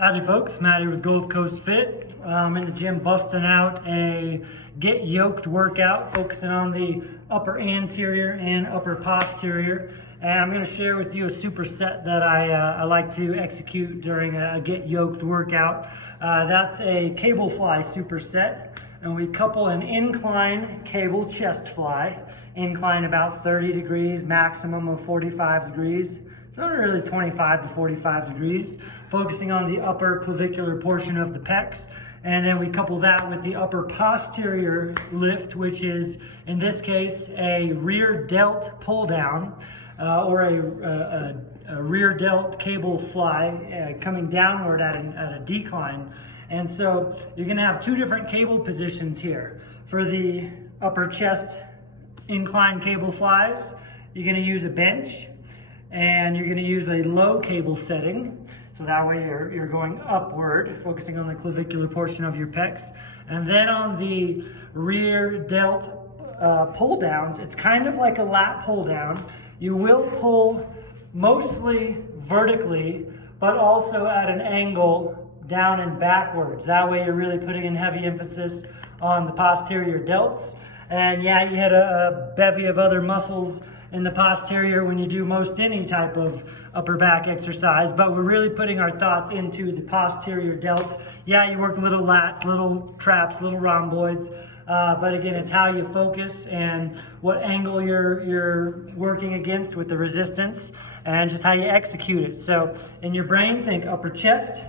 Howdy folks, Matty with Gulf Coast Fit. I'm in the gym busting out a get yoked workout, focusing on the upper anterior and upper posterior. And I'm going to share with you a superset that I like to execute during a get yoked workout. That's a cable fly superset. And we couple an incline cable chest fly, incline about 30 degrees, maximum of 45 degrees. So really 25 to 45 degrees, focusing on the upper clavicular portion of the pecs. And then we couple that with the upper posterior lift, which is, in this case, a rear delt pull down or a rear delt cable fly coming downward at a decline. And so you're gonna have two different cable positions here. For the upper chest incline cable flies, you're gonna use a bench, and you're going to use a low cable setting, so that way you're going upward, focusing on the clavicular portion of your pecs. And then on the rear delt pull downs, it's kind of like a lat pull down. You will pull mostly vertically, but also at an angle down and backwards. That way you're really putting in heavy emphasis on the posterior delts. And yeah, you hit a bevy of other muscles in the posterior when you do most any type of upper back exercise, but we're really putting our thoughts into the posterior delts. Yeah, you work little lats, little traps, little rhomboids, but again, it's how you focus and what angle you're working against with the resistance, and just how you execute it. So in your brain, think upper chest,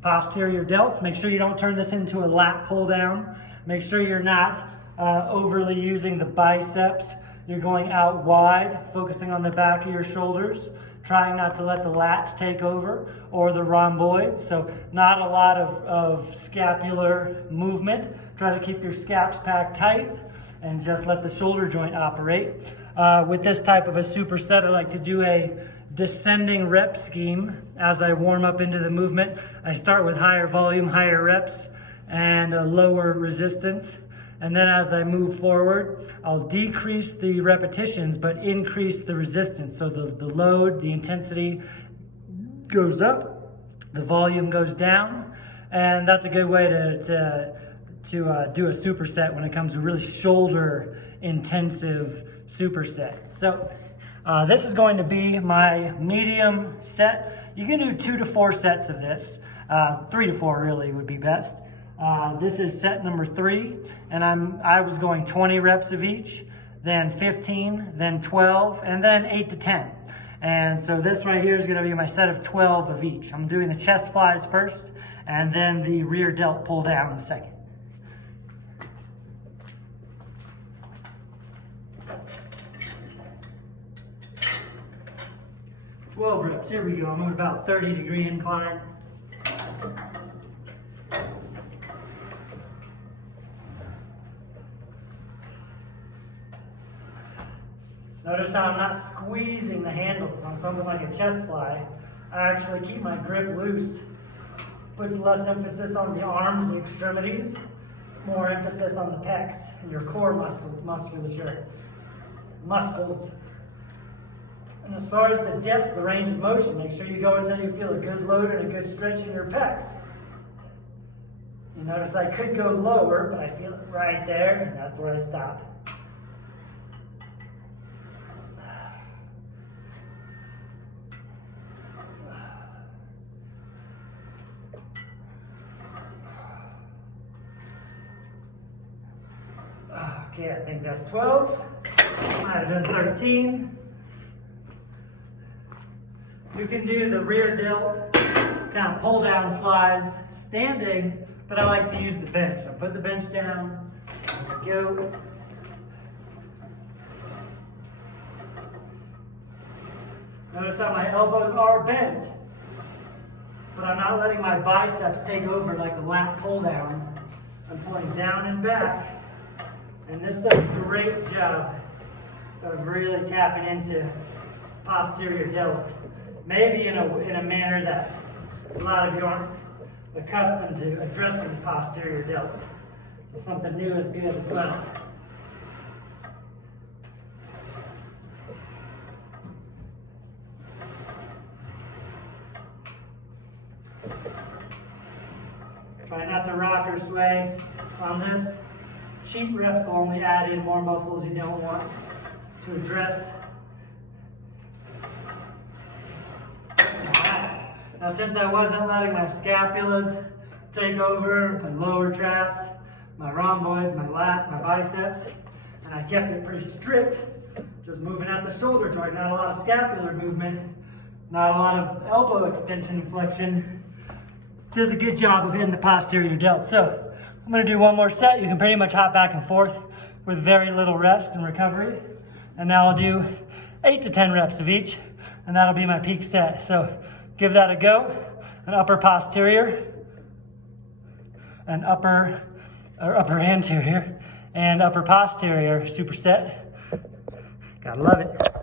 posterior delts. Make sure you don't turn this into a lat pull down. Make sure you're not overly using the biceps. You're going out wide, focusing on the back of your shoulders, trying not to let the lats take over or the rhomboids. So not a lot of scapular movement. Try to keep your scaps packed tight and just let the shoulder joint operate. With this type of a superset, I like to do a descending rep scheme as I warm up into the movement. I start with higher volume, higher reps, and a lower resistance. And then as I move forward, I'll decrease the repetitions, but increase the resistance. So the load, the intensity goes up, the volume goes down, and that's a good way to do a superset when it comes to really shoulder intensive superset. So this is going to be my medium set. You can do 2 to 4 sets of this. 3 to 4 really would be best. This is set number 3, and I was going 20 reps of each, then 15, then 12, and then 8 to 10. And so this right here is going to be my set of 12 of each. I'm doing the chest flies first, and then the rear delt pull down second. Twelve reps. Here we go. I'm at about 30-degree incline. Notice how I'm not squeezing the handles on something like a chest fly. I actually keep my grip loose. Puts less emphasis on the arms, the extremities, more emphasis on the pecs and your core musculature, muscles. And as far as the depth, the range of motion, make sure you go until you feel a good load and a good stretch in your pecs. You notice I could go lower, but I feel it right there, and that's where I stop. Okay, I think that's 12. Might have done 13. You can do the rear delt, kind of pull down flies standing, but I like to use the bench. So put the bench down, go. Notice how my elbows are bent, but I'm not letting my biceps take over like a lat pull down. I'm pulling down and back. And this does a great job of really tapping into posterior delts. Maybe in a manner that a lot of you aren't accustomed to addressing posterior delts. So something new is good as well. Try not to rock or sway on this. Cheap reps will only add in more muscles you don't want to address. Alright. Now since I wasn't letting my scapulas take over, my lower traps, my rhomboids, my lats, my biceps, and I kept it pretty strict, just moving at the shoulder joint, not a lot of scapular movement, not a lot of elbow extension and flexion. Does a good job of hitting the posterior delt. So I'm going to do one more set. You can pretty much hop back and forth with very little rest and recovery. And now I'll do 8 to 10 reps of each, and that'll be my peak set. So give that a go. An upper posterior, an upper anterior, and upper posterior superset. Gotta love it.